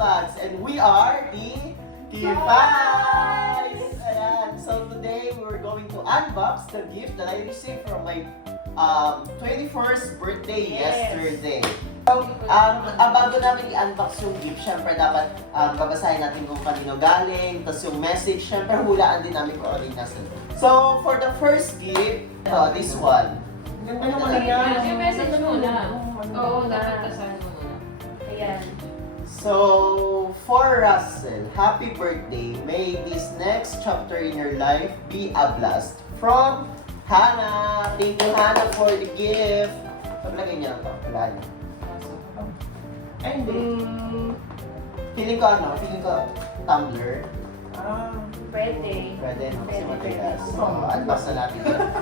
Vlogs, and we are the Kipais! Ayan, so today we're going to unbox the gift that I received from my 21st birthday yesterday. So, bago namin i-unbox yung gift, syempre dapat babasahin natin kung kanino galing, tapos yung message, syempre hulaan din namin kung ano yung nasa. So, for the first gift, this one. Ganda naman yan. Yung message muna. Oo, dapat basahin mo muna. Ayan. So, for Russell, happy birthday. May this next chapter in your life be a blast. From Hannah. Thank you, Hannah, for the gift. Paglagay niya ito. Wala niya. Ay, hindi. Feeling ko tumbler. Pwede. Pwede, no? Kasi Pwede, matigas. pwede. So, unbox na natin.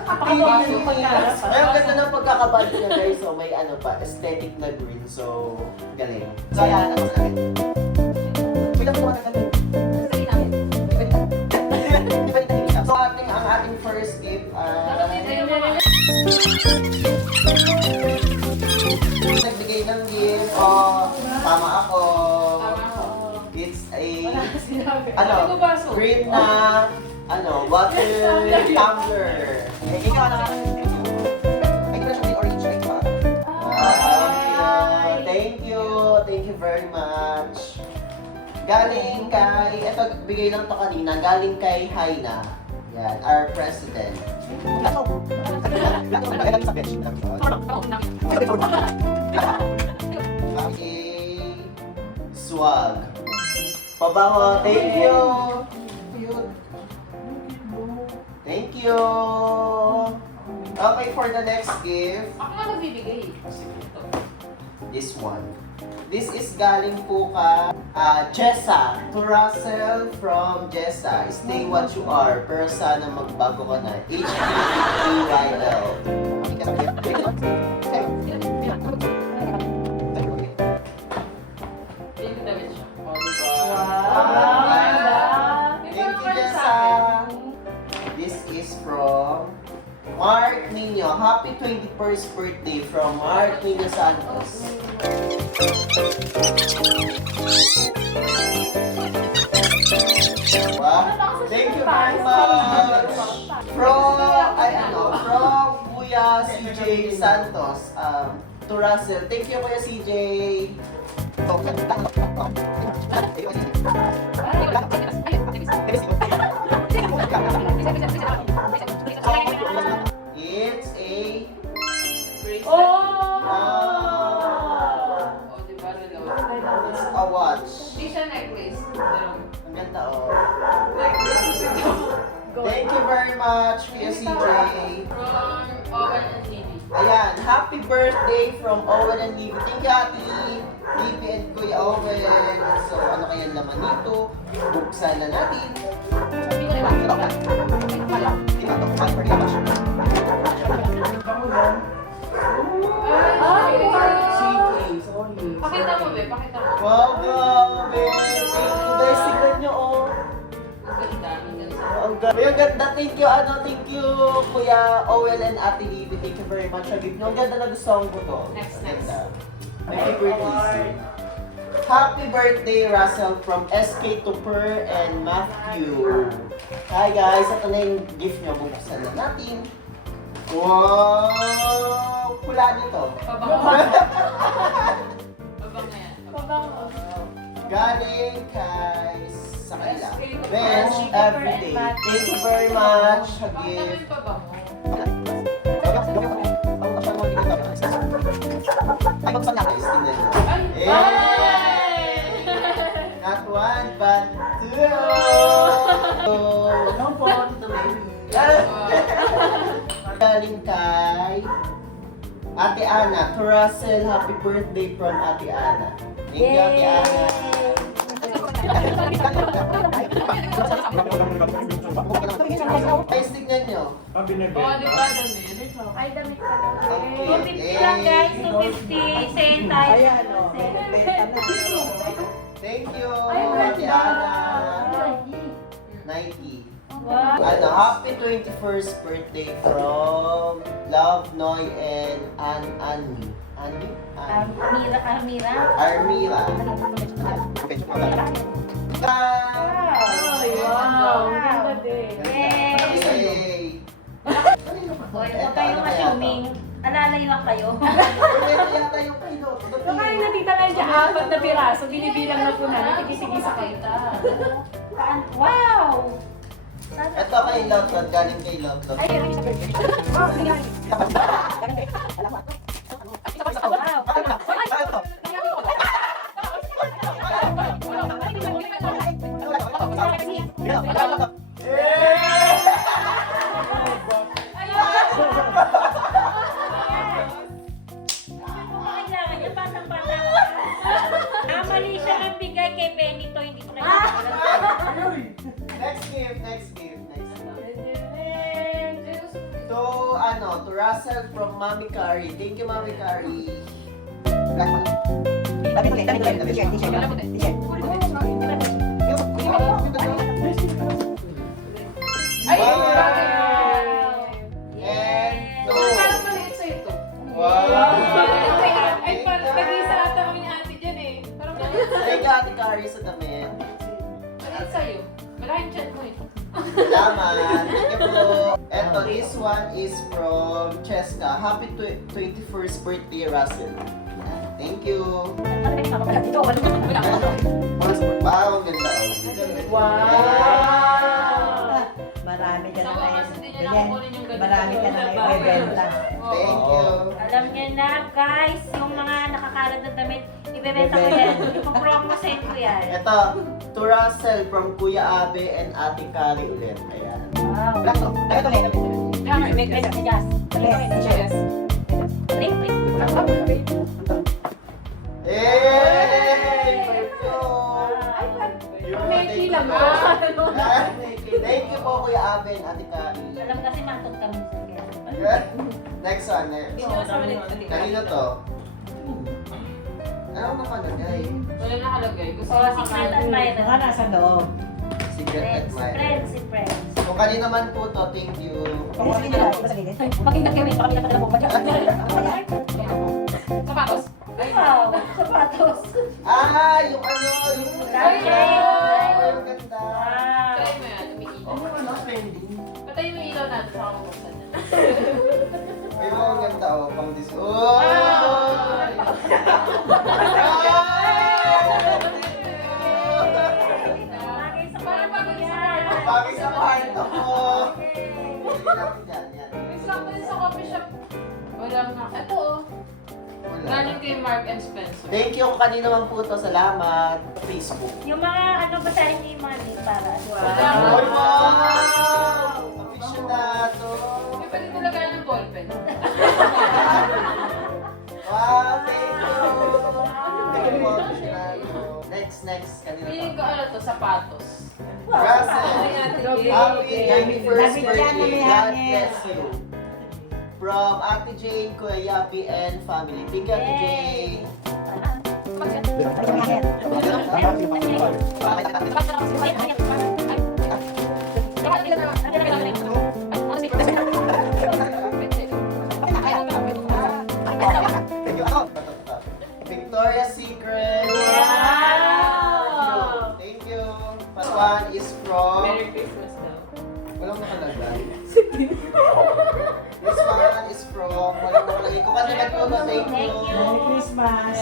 Pakabaso pagkalas. Ay, ang ganda ng pagkakabalik niya, guys. So, may ano pa, aesthetic na green. So, galing. So, ayan, unbox na natin. Wait lang, tumawa na natin. So, ang ating first gift, nagbigay ng gift. Oh, tama ako. It's a, green na, water tumbler. Ikaw na. May crush on orange right pa. Thank you very much. Galing kay, ito, bigay lang to kanina, galing kay Haina. Yan, our president. Okay. Swag. Pabango, thank you. Thank you. Okay, for the next gift. Ako nga magbibigay. This one. This is galing po ka Jessa. To Russell from Jessa. Stay what you are. Pero sana magbago ka na. HPYL. Thank you, David siya. Thank you, Jessa. This is from Mark Nino. Happy 21st birthday from Mark Nino Santos. Wow. Thank you very much. From Kuya CJ Santos to Russell. Thank you, Kuya CJ. It's a Oh, di ba? Dalawa. it's a watch. Hindi siya necklace. Pero, Ang ganda, oh. necklace ito. Thank you very much, Kuya CJ. From Owen and Lily. Ayan, happy birthday from Owen and Libby. Thank you, Ate Libby and Kuya Owen. So, ano kaya laman dito? Buksan na natin. Pakita mo, be. Pakita mo. Wow, grabe. Thank you, guys. Tignan nyo, oh. Ang ganda. Ang ganda. Ang ganda. Thank you, Kuya Owen and Ate Libby. Thank you very much sa gift nyo. Ang ganda na gusto ko to. Next. Happy birthday. Happy birthday, Russell, from SK Tupper and Matthew. Hi guys, ito na yung gift nyo. Bubuksan na natin. Wow! Pula nito. Pabango. Pabango yan. Galing kay sa kanila. SK Tupper. Bench everyday. Thank you very much sa Bakit gift. yung pabango? Ay, buksan nga guys. Tingnan nyo. Ay! Not one, but two! Ano po, Tito Baby? Galing kay Ate Ana. To Russell, happy birthday from Ate Ana. Thank you, Ate Ana. Guys, tignan nyo. Oh, di ba, damit? Ay, damit pa lang. Okay. 250 lang guys, 250. Same tayo. Ayan, o. Benta na. Thank you, Ay, Ate ganda. Ana. Nike. Wow. Happy 21st birthday from Love, Noy, and Annie. Annie? Armira. Armira. Ay, wow. Ganda din. Yay! Hoy, huwag kayong assuming. Alalay lang kayo. Meron yata yung pilot. Yung kayo natita nga dyan, 4 na piraso, binibilang na po namin, tigis-tigis sa kayo. Wow! Ito kay Lotlot, galing kay Lotlot. Ay, ay, sa birthday. Oh, sige nga. Kailangan niya, batang-bata. Mali siya ng bigay kay Benito, hindi ko na Next gift. To Russell from Mami Kari. Thank you, Mami Kari. Ay, Wow! bagay. And Parang maliit sa ito. Ay, parang nag-isa ata kami ni ate dyan eh. Parang maliit. Thank you, Ate Kari, sa damit. Maliit sa'yo. Malaking chat mo eh. Salamat. Thank you po. Eto, this one is from Cheska. Happy 21st birthday, Russell. Yan. Thank you. Wow, ang ganda. Wow! Marami ka na Sa ngayon. wakas, hindi niya Ganyan. nakukunin yung ganito. Marami ka na ngayon ibebenta. Thank you. Alam niyo na, guys, yung mga nakakalat na damit, ibebenta ko yan. Ipopromosin ko yan. Ito, to Russell from Kuya Abe and Ate Kari ulit. Ayan. Wow. May credit na gas. Yes. Hey! Thank you. Pameki lang mo. Thank you po, Kuya Abe and Ate Kari. Alam kasi matog kami sa kaya. Next one. Kanino to? Ano nakalagay? Wala nakalagay. Gusto Oh, niya secret kakain. admirer. Mga nasa loob. Secret Friends, admirer. friends. Kung kanino man po to, thank you. Pag-uwi nila, iba sa gilid. Pakinggan kami, pakinggan ka na po ba dyan? Sapatos. Ay, Wow, sapatos. Ah, yung ano, yung Diamond. Ang ganda. Wow. try mo yan. Umiilaw. Oh, ano, trending. Patay mo yung ilaw natin sa kakabuksan niya. Ay, oh, ang ganda, oh, pang dis. Oh! Bagay sa Parang bagay sa yan. Bagay sa kwarto ko. Hindi natin dyan, yan. May sakto din sa coffee shop. Wala nga. Ito oh. Wala. Galing kay Mark and Spencer. Thank you kung kanino man po to. Salamat. Facebook. Yung mga ano ba sa inyo yung mga link para ano? Ay, wow! Aficionado. May pwede talaga ng ballpen. Wow, thank you. Thank you po, aficionado. Next. Kanino Feeling ko to? ano to, sapatos. Russell. Happy 21st David yan, birthday. may God hangin. bless you. From Ate Jane, Kuya Yapi, and family. Thank you, Ate Jane. Victoria's Secret. Wow! Thank you. First one is from... Merry Christmas daw. Walang nakalagay. This one is from... Walang nakalagay. Kung kanina po ba, thank you. Thank you. Merry Christmas.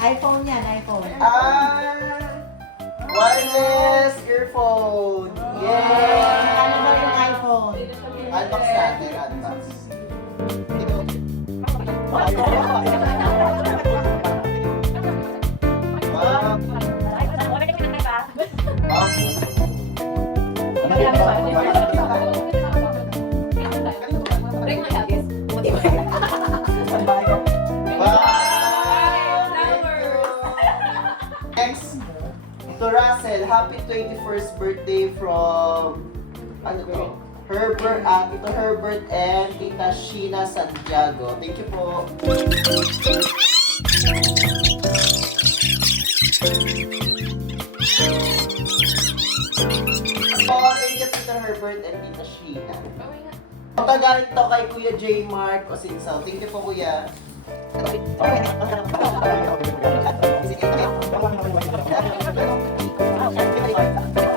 iPhone yan, iPhone. Wireless earphone. Ano Yay! daw yung iPhone? Unbox natin, unbox. Wow. Next, to Russell, happy 21st birthday from ano to? Herbert, ito Herbert and Tita Sheena Santiago. Thank you po. Oh, thank you Tita Herbert and Tita Sheena. Bawin nga. Pagkagaling to kay Kuya J. Mark o Sinsaw. Thank you po Kuya.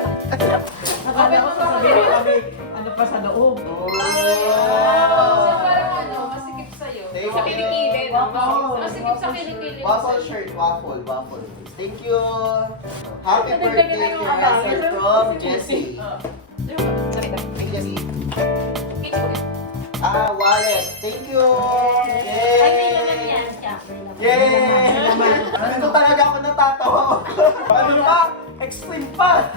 Akala ko sasabihin kami, ano pa sa loob. Oh. So, parang ano, masikip sa'yo. Thank Sa you. kilikili. Wow. Masikip sa kilikili. Waffle shirt, waffle. Thank you. Happy Ito, birthday, dagdagan yung Kuya abang. Russell from Jessie. Thank you, Jessie. Wallet. Thank you. Ay, may naman Yay! yan. Siya. Yay! Ito talaga ako natatawa. Ano pa? Extreme pa.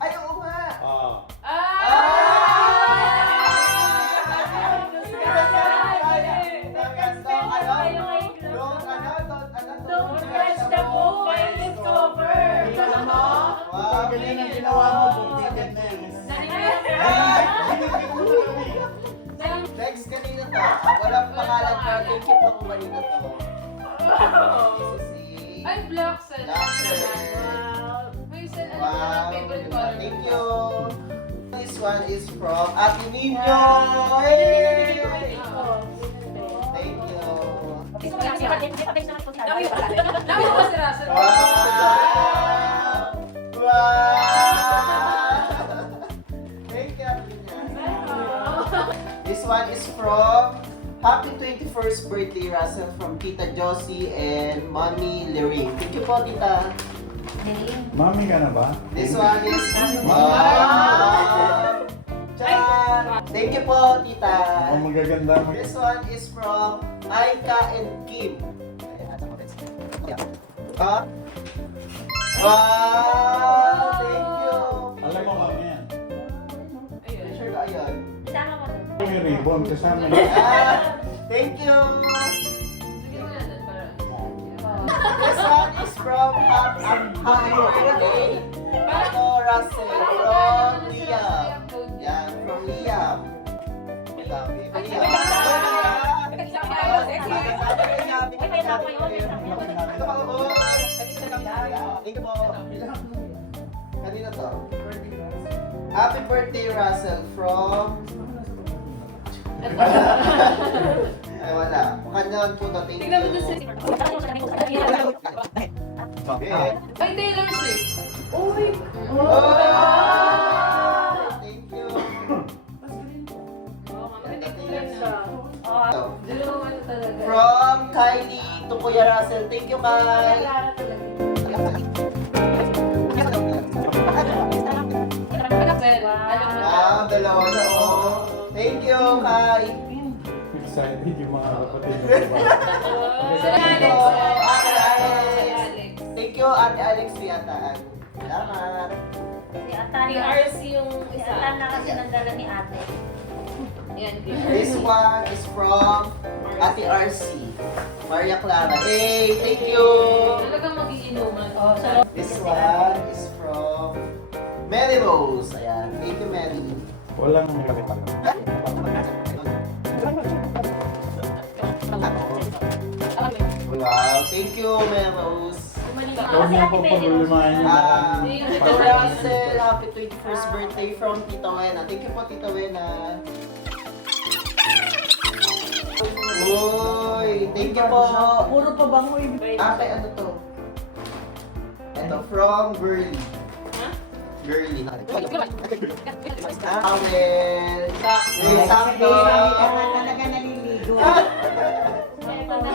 Ay, oo nga. Don't touch the book while it's cover. Wow, Galing ang ginawa mo. Bigat na yan. Next, kanina to. Walang pangalan pa. Thank you po kung kanina to. Si... Ay, black cell. Black cell. May cell, ano Wow, naman favorite color? thank you. This one is from Ate Nino. Wow. Yay! Oh, Thank you. Dami mo ba si Russell? Wow! Wow! Thank you, Ate Nino. This one is from Happy 21st birthday, Russell, from Tita Josie and Mommy Lorraine. Thank you po, Tita. Mami ka na ba? This one is... Wow! Chan! Thank you po, Tita. Ang magaganda mo. This one is from Aika and Kim. Ah? Wow! Thank you! Alam mo kami yan. Ayun. Sure ka, ayun. May ribbon kasama. Ah, thank you! Sige mo na doon para. This one is from Happy Birthday, Ano Russell, from Liam. Yan, from Liam. Dami. Thank you po. Kanina to. Happy birthday, Russell, from... Ay, wala. Kanyan po na, thank Tingnan mo doon sa... you. Ay, Taylor Swift. Oh! Thank you. Oo, maganda Taylor Swift. Dalawa ano talaga. From Kylie to Kuya Russell. Thank you, Kai. Well, alam mo na. Wow, dalawa na, oh. Thank you, Kai. Excited yung mga kapatid mo. Si Alex. Ate Alex. Alex. Thank you, Ate Alex Riataan. Salamat. Si RC yung isa. Si Atan na kasi nandala ni ate. Yan. This one is from Ate RC. Maria Clara. Hey, thank you. Talagang magiinuman. Oh, so, This one is from Mary Rose. Ayan. Thank you, Mary. Walang Wow, thank you, Mary Rose. Huwag mo pa paglumayan yung Tito Russell, happy 21st birthday from Tita Wena. Thank you po, Tita Wena. Uy, thank you po. Puro pa bang mo Ate, ano to? Ito, from Girly. Girly. Awel. Eh, sakto. talaga naliligo.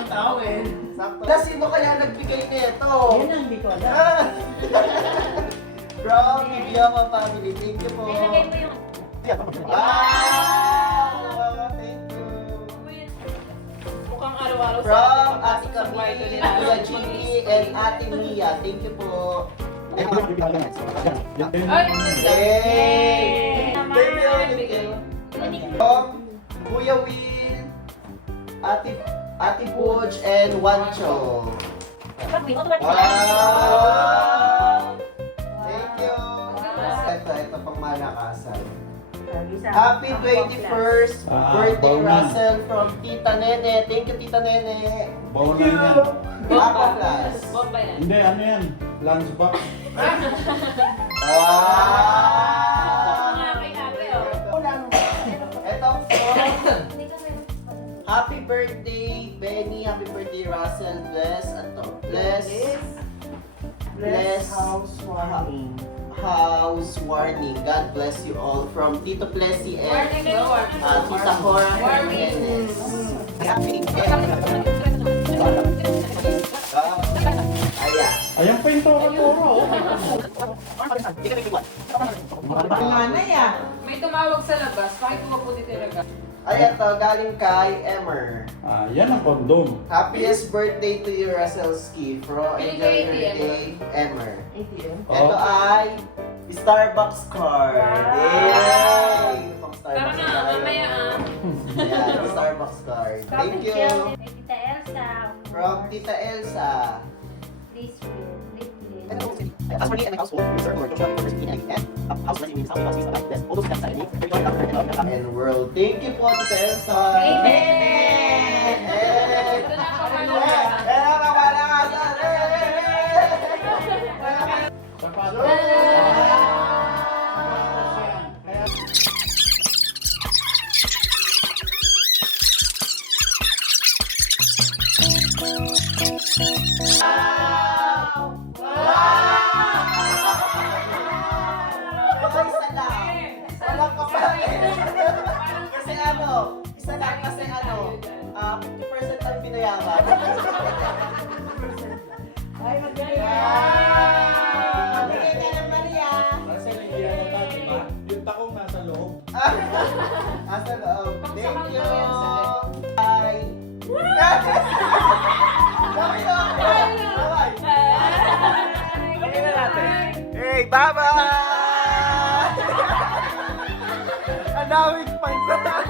Awel. Sakto. Na, sino kaya nagbigay nito? Yun ang hindi ko alam. Ah! From Ibiama family. Thank you po. nilagay mo yung... Wow! Thank you. Mukhang araw-araw From sa Ate Camille, Kuya Jimmy, and Ate Mia. Thank you po. Ay, Yay! Naman. Thank you, thank you. Unique. From Kuya Will, Ate Pooch, and Wancho. Pag-win, automatic. Wow! Thank you. kalakasan. Isa. Happy Ang 21st birthday, baon na. Russell, from Tita Nene. Thank you, Tita Nene. Bawal lang yan. Papa Plus. Bomba yan. Hindi, ano yan? Lunchbox. Mga kay ate, oh. Ito, Hindi kasi. happy birthday, Benny. Happy birthday, Russell. Bless. Ato. Bless housewarming. house warning. God bless you all from Tito Plessy and Warning kayo, warning. Tita Cora Warning. Jimenez. Ayan. Ayan pa yung toro-toro. Nanay ah. May tumawag sa labas. Pakikuha po dito yung regalo. Ayan to, galing kay Emmer. Yan ang kondom. Happiest birthday to you, Russell Ski. Enjoy your day, Emmer. Ito ay Starbucks card. Wow. Yay! Pang Tara Starbucks na, tayo. mamaya Yan, Starbucks card. Thank you. Kay Tita Elsa. From Tita Elsa. Please read. As for me and my household, we serve Lord Joshua for Christine and and house blessing means house blessing about this. All those steps that I need, everybody out there and world. Thank you po, Tita Elsa. Amen. Ito na ako Sapatos. Walang kapatid. Kasi ano, isa lang kasi ano, 50% ang binayaran. Ay, magaling. Magaling ka naman yan. Kasi nandiyan na tayo, di ba? Yung takong nasa loob. Asa loob. Thank you. Bye. Bye. Bye. Hey, bye-bye! Ang daming fans. Bye-bye!